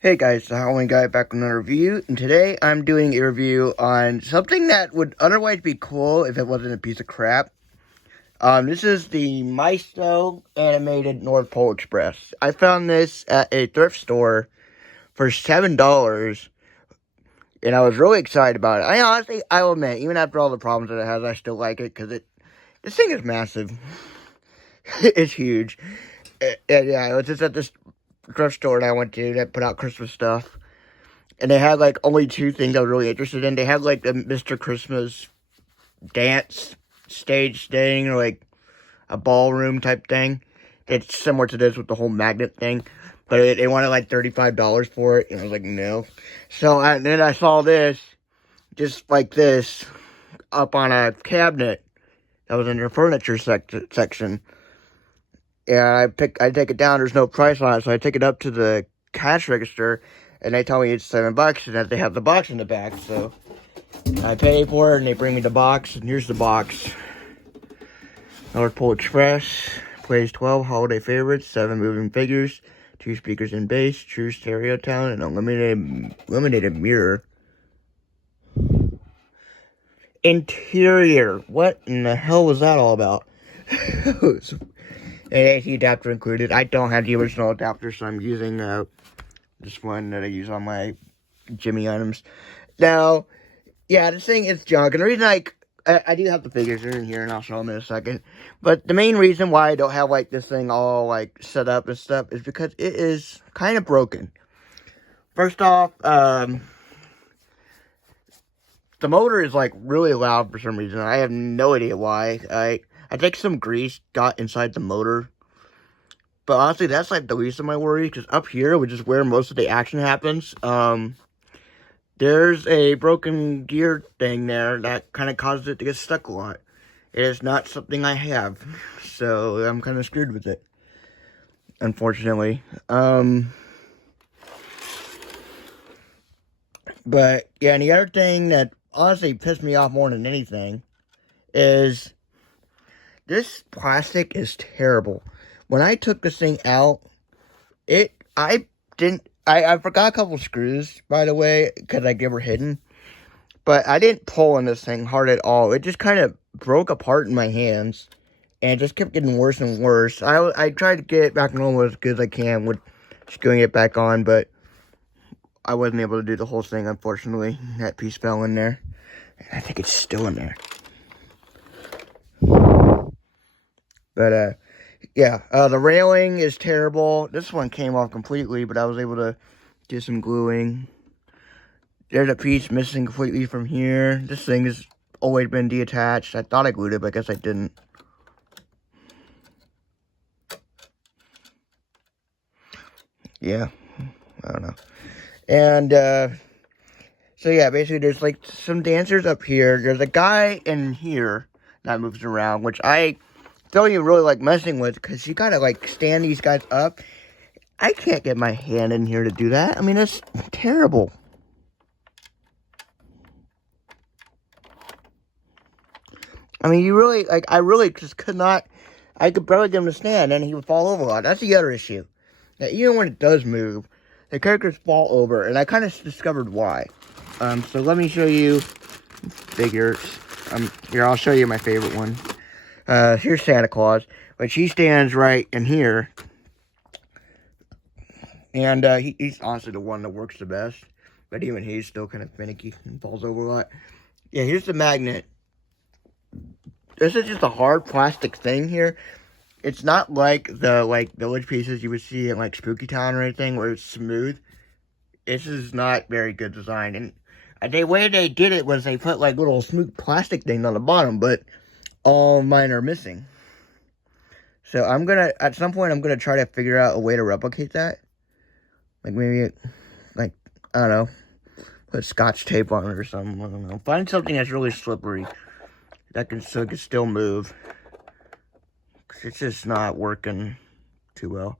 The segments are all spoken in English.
Hey guys, the Halloween guy back with another review, and today I'm doing a review on something that would otherwise be cool if it wasn't a piece of crap. This is the Maisto animated North Pole Express. I found this at a thrift store for $7, and I was really excited about it. I'll admit, even after all the problems that it has, I still like it because this thing is massive. It's huge. And yeah, it was just at this thrift store that I went to that put out Christmas stuff. And they had, like, only two things I was really interested in. They had, like, the Mr. Christmas dance stage thing, or, like, a ballroom type thing. It's similar to this with the whole magnet thing. But they wanted, like, $35 for it. And I was like, no. So then I saw this, just like this, up on a cabinet that was in their furniture section. And I take it down. There's no price on it. So I take it up to the cash register. And they tell me it's $7 and that they have the box in the back. So I pay for it and they bring me the box. And here's the box. North Pole Express. Plays 12 holiday favorites, 7 moving figures, 2 speakers and bass, true stereo tone, and illuminated mirror. Interior. What in the hell was that all about? An AC adapter included. I don't have the original adapter, so I'm using this one that I use on my Jimmy items. Now, yeah, this thing is junk. And the reason I do have the figures in here, and I'll show them in a second. But the main reason why I don't have, like, this thing all, like, set up and stuff is because it is kind of broken. First off, the motor is, like, really loud for some reason. I have no idea why. I think some grease got inside the motor. But honestly, that's, like, the least of my worries, because up here, which is where most of the action happens, there's a broken gear thing there that kind of causes it to get stuck a lot. It is not something I have, so I'm kind of screwed with it, unfortunately. But, yeah, and the other thing that honestly pissed me off more than anything is this plastic is terrible. When I took this thing out, I forgot a couple screws, by the way, because they were hidden. But I didn't pull on this thing hard at all. It just kind of broke apart in my hands. And it just kept getting worse and worse. I tried to get it back normal as good as I can with screwing it back on. But I wasn't able to do the whole thing, unfortunately. That piece fell in there. I think it's still in there. But, yeah, the railing is terrible. This one came off completely, but I was able to do some gluing. There's a piece missing completely from here. This thing has always been detached. I thought I glued it, but I guess I didn't. Yeah, I don't know. And, so yeah, basically there's, like, some dancers up here. There's a guy in here that moves around, which I don't even really like messing with, because you gotta, like, stand these guys up. I can't get my hand in here to do that. I mean, that's terrible. I mean, I really just could not. I could barely get him to stand, and he would fall over a lot. That's the other issue. That even when it does move, the characters fall over, and I kind of discovered why. So let me show you figures. Here, I'll show you my favorite one. Here's Santa Claus, which he stands right in here. And he's honestly the one that works the best. But even he's still kind of finicky and falls over a lot. Yeah, here's the magnet. This is just a hard plastic thing here. It's not like the, village pieces you would see in, like, Spooky Town or anything, where it's smooth. This is not very good design. And the way they did it was they put, like, little smooth plastic things on the bottom, but all mine are missing. So at some point, I'm gonna try to figure out a way to replicate that. Like, maybe, I don't know, put Scotch tape on it or something. I don't know. Find something that's really slippery so it can still move. Cause it's just not working too well.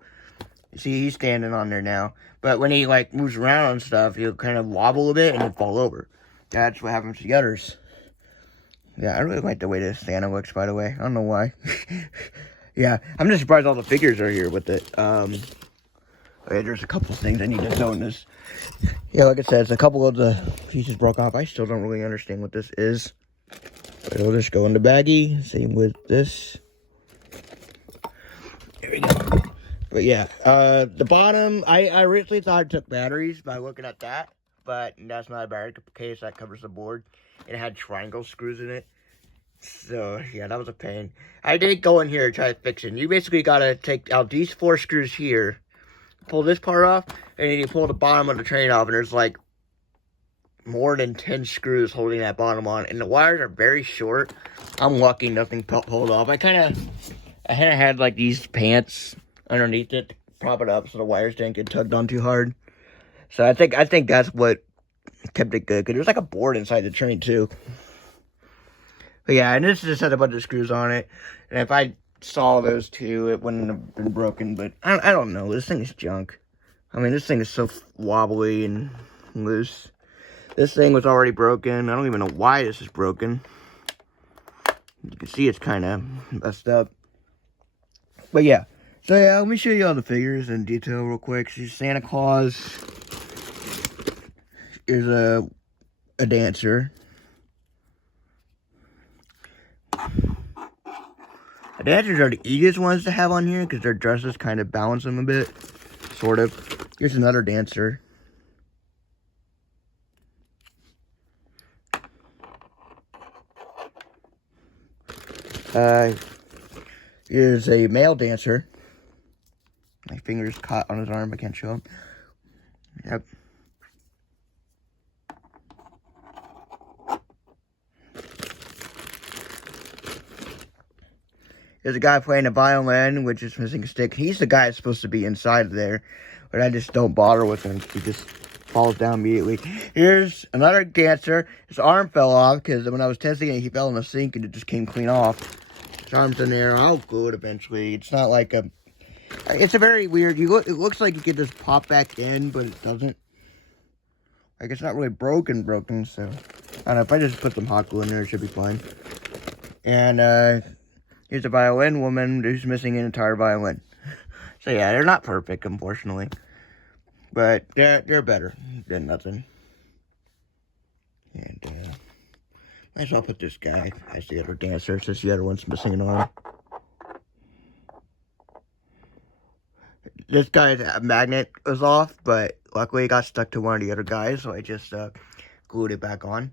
You see, he's standing on there now. But when he, like, moves around and stuff, he'll kind of wobble a bit and he'll fall over. That's what happens to the others. Yeah, I really like the way this Santa looks, by the way. I don't know why. Yeah, I'm just surprised all the figures are here with it. Okay, there's a couple things I need to notice. Yeah, like I said, a couple of the pieces broke off. I still don't really understand what this is. But it'll just go in the baggie. Same with this. There we go. But yeah, the bottom, I originally thought it took batteries by looking at that. But that's not a battery case. That covers the board. It had triangle screws in it. So, yeah, that was a pain. I did go in here and try to fix it. You basically got to take out these 4 screws here. Pull this part off. And then you pull the bottom of the train off. And there's like more than 10 screws holding that bottom on. And the wires are very short. I'm lucky nothing pulled off. I kind of had like these pants underneath it to prop it up so the wires didn't get tugged on too hard. So I think that's what kept it good. Because there's like a board inside the train too. But yeah, and this just had a bunch of screws on it. And if I saw those two, it wouldn't have been broken. But I don't know. This thing is junk. I mean, this thing is so wobbly and loose. This thing was already broken. I don't even know why this is broken. You can see it's kind of messed up. But yeah. So yeah, let me show you all the figures in detail real quick. See, Santa Claus is a dancer. The dancers are the easiest ones to have on here because their dresses kind of balance them a bit. Sort of. Here's another dancer. Here's a male dancer. My finger's caught on his arm. I can't show him. Yep. There's a guy playing a violin, which is missing a stick. He's the guy that's supposed to be inside of there. But I just don't bother with him. He just falls down immediately. Here's another dancer. His arm fell off because when I was testing it, he fell in the sink and it just came clean off. His arm's in there. I'll glue it eventually. It's not like a... It's a very weird... It looks like you could just pop back in, but it doesn't. Like, it's not really broken, so... I don't know. If I just put some hot glue in there, it should be fine. And, here's a violin woman who's missing an entire violin. So, yeah, they're not perfect, unfortunately. But they're better than nothing. And, might as well put this guy as the other dancer, since the other one's missing an arm. This guy's magnet was off, but luckily it got stuck to one of the other guys, so I just glued it back on.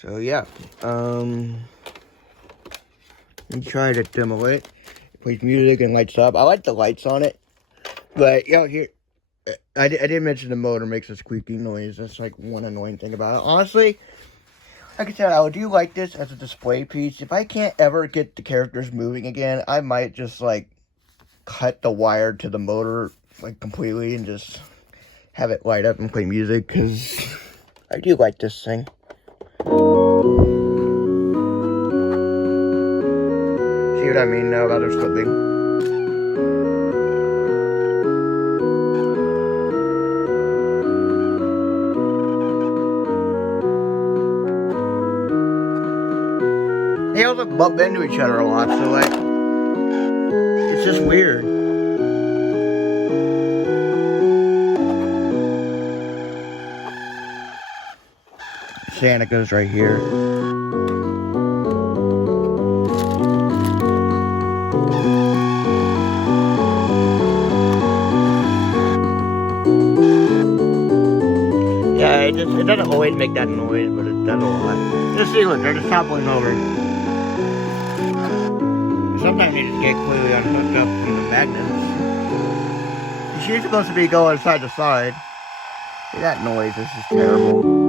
So, yeah. Let me try to demo it. It plays music and lights up. I like the lights on it. But, you know, here, I didn't mention the motor makes a squeaky noise. That's, like, one annoying thing about it. Honestly, like I said, I do like this as a display piece. If I can't ever get the characters moving again, I might just, like, cut the wire to the motor, like, completely and just have it light up and play music, because I do like this thing. See what I mean now about this clipping? They also bump into each other a lot, so like, it's just weird. Santa goes right here. Yeah, it doesn't always make that noise, but it does a lot. Just see, look, they're just toppling over. Sometimes they just get completely unhooked up from the magnets. She's supposed to be going side to side. See that noise, this is terrible.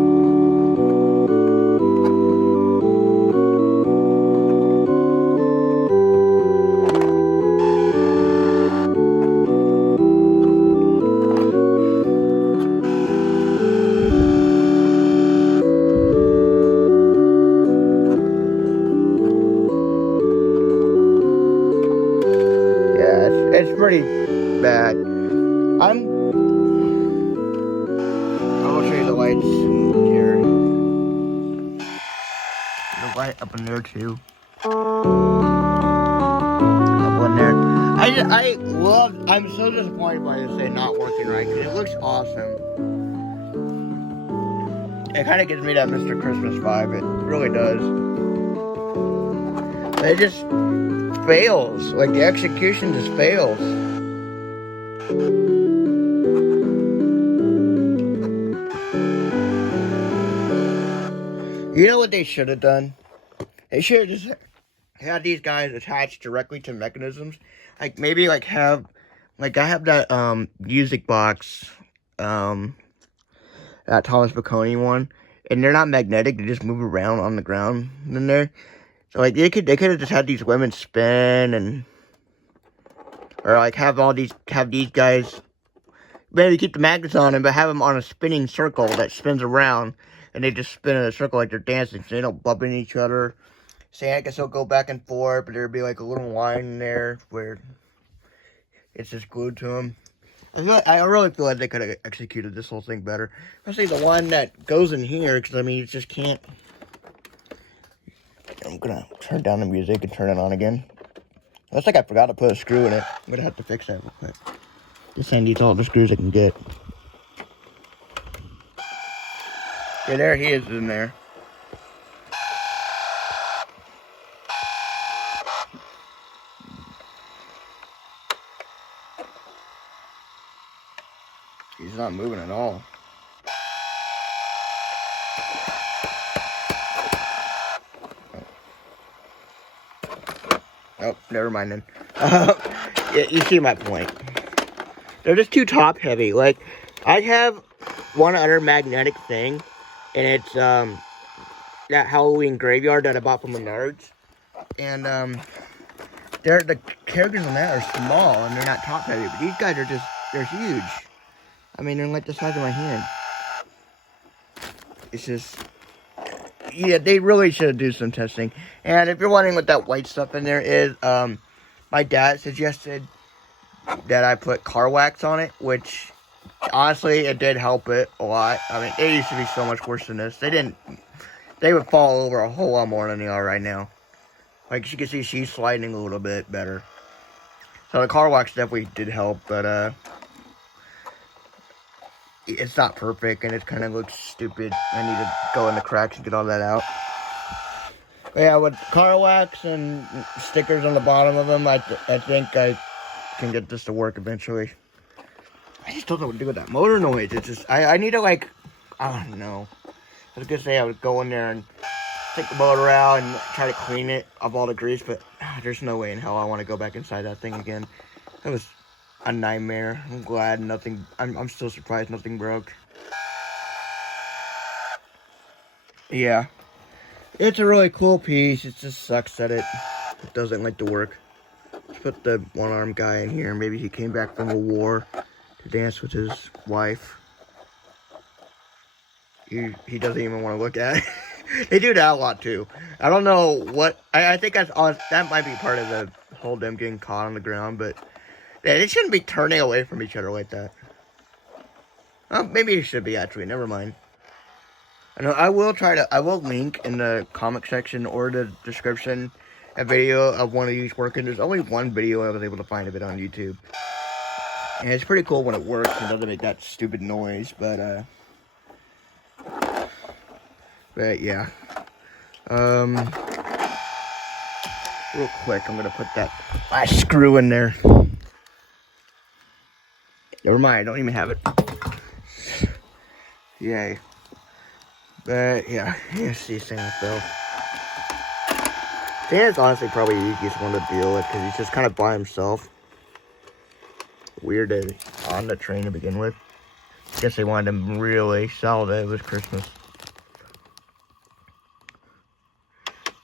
It's pretty bad. I will show you the lights here. The light up in there too. Up in there. I I'm so disappointed by this thing not working right, because it looks awesome. It kind of gives me that Mr. Christmas vibe, it really does. But it just fails, like the execution just fails. You know what they should have done? They should have just had these guys attached directly to mechanisms. Like maybe like have, like I have that music box, that Thomas Bocconi one, and they're not magnetic, they just move around on the ground in there. So like they could have just had these women spin, and or like have these guys maybe keep the magnets on them, but have them on a spinning circle that spins around, and they just spin in a circle like they're dancing, so they don't bump into each other. Santa can still go back and forth, but there'd be like a little line in there where it's just glued to them. I really feel like they could have executed this whole thing better. Especially the one that goes in here, because I mean, you just can't. I'm gonna turn down the music and turn it on again. Looks like I forgot to put a screw in it. I'm gonna have to fix that real quick. This thing needs all the screws I can get. Yeah, there he is in there. He's not moving at all. Oh, never mind then. Yeah, you see my point. They're just too top heavy. Like, I have one other magnetic thing, and it's that Halloween graveyard that I bought from Menards. And the characters on that are small and they're not top heavy, but these guys are they're huge. I mean, they're like the size of my hand. It's just, yeah, they really should do some testing. And if you're wondering what that white stuff in there is, my dad suggested that I put car wax on it, which honestly, it did help it a lot. I mean, it used to be so much worse than this. They would fall over a whole lot more than they are right now. Like you can see, she's sliding a little bit better. So the car wax definitely did help, but it's not perfect and it kind of looks stupid. I need to go in the cracks and get all that out. But yeah, with car wax and stickers on the bottom of them, I think I can get this to work eventually. I just don't know what to do with that motor noise. It's just, I need to like, I don't know. I was gonna say I would go in there and take the motor out and try to clean it of all the grease, but there's no way in hell I want to go back inside that thing again. It was a nightmare. I'm glad nothing, I'm still surprised nothing broke. Yeah. It's a really cool piece. It just sucks that it doesn't like to work. Let's put the one-armed guy in here. Maybe he came back from a war to dance with his wife. He doesn't even want to look at it. They do that a lot too. I don't know what, I think that might be part of the whole them getting caught on the ground, but yeah, they shouldn't be turning away from each other like that. Maybe it should be actually, never mind. I will link in the comment section or the description a video of one of these working. There's only one video I was able to find of it on YouTube. And it's pretty cool when it works and doesn't make that stupid noise, but yeah. Real quick, I'm gonna put that last screw in there. Never mind, I don't even have it. Yay. But yeah, you see Santa though. Santa's honestly probably the easiest one to deal with because he's just kind of by himself. Weird that he's on the train to begin with. I guess they wanted him really sell that it was Christmas.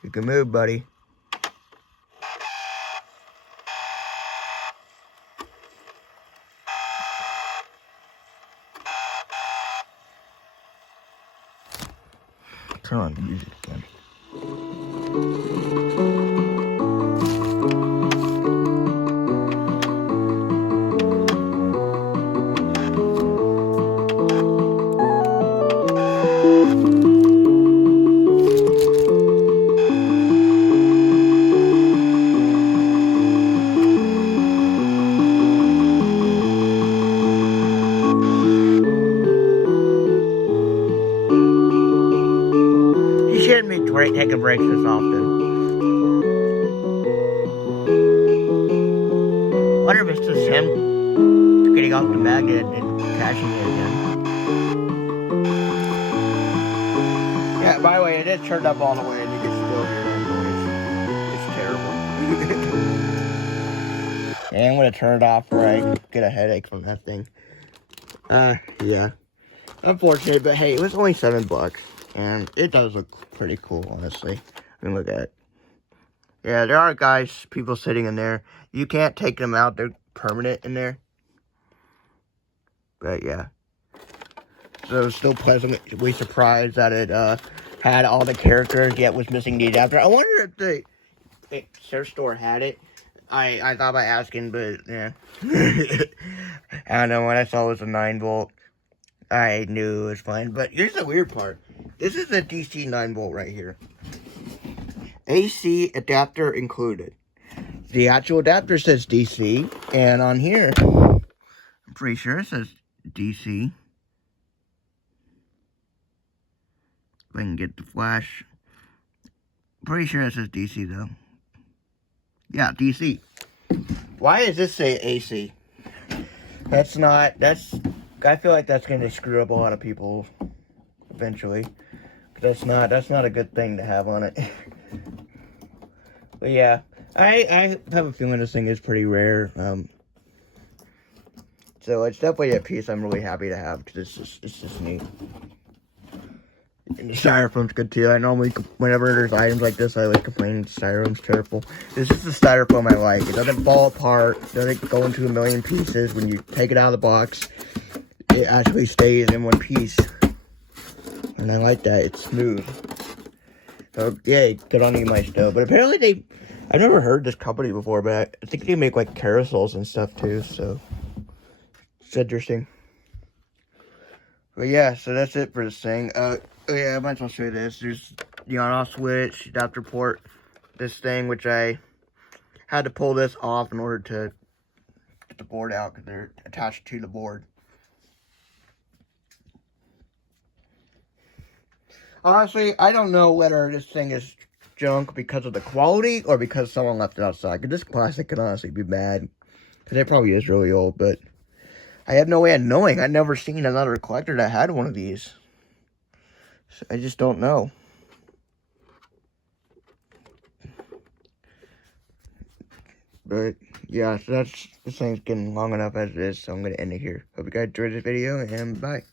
You can move, buddy. Turn on the music again. taking breaks this often. I wonder if it's just him getting off the magnet and cashing it again. Yeah, by the way, it is turned up all the way and you can still hear that noise. It's terrible. And I'm gonna turn it off or I get a headache from that thing. Yeah. Unfortunate, but hey, it was only $7. And it does look pretty cool, honestly. I mean, look at it. Yeah, there are people sitting in there. You can't take them out. They're permanent in there. But yeah. So I was still pleasantly surprised that it had all the characters, yet was missing the adapter. I wonder if the surf store had it. I thought about asking, but yeah. I don't know, when I saw it was a 9-volt, I knew it was fine. But here's the weird part. This is a DC 9-volt right here. AC adapter included. The actual adapter says DC, and on here, I'm pretty sure it says DC. If I can get the flash. I'm pretty sure it says DC though. Yeah, DC. Why does this say AC? I feel like that's going to screw up a lot of people eventually. That's not a good thing to have on it. But yeah, I have a feeling this thing is pretty rare. So it's definitely a piece I'm really happy to have because it's just neat. And the styrofoam's good too. I normally, whenever there's items like this, I like complaining the styrofoam's terrible. This is the styrofoam I like. It doesn't fall apart. It doesn't go into a million pieces. When you take it out of the box, it actually stays in one piece. And I like that. It's smooth. So, yay, good on you, Maisto. But apparently I've never heard this company before, but I think they make like carousels and stuff too, so it's interesting. But yeah, so that's it for this thing. Yeah, I might as well show you this. There's the on-off switch, adapter port, this thing, which I had to pull this off in order to get the board out because they're attached to the board. Honestly, I don't know whether this thing is junk because of the quality or because someone left it outside. Because this plastic could honestly be bad. Because it probably is really old, but I have no way of knowing. I've never seen another collector that had one of these. So I just don't know. But yeah, so this thing's getting long enough as it is, so I'm going to end it here. Hope you guys enjoyed this video, and bye.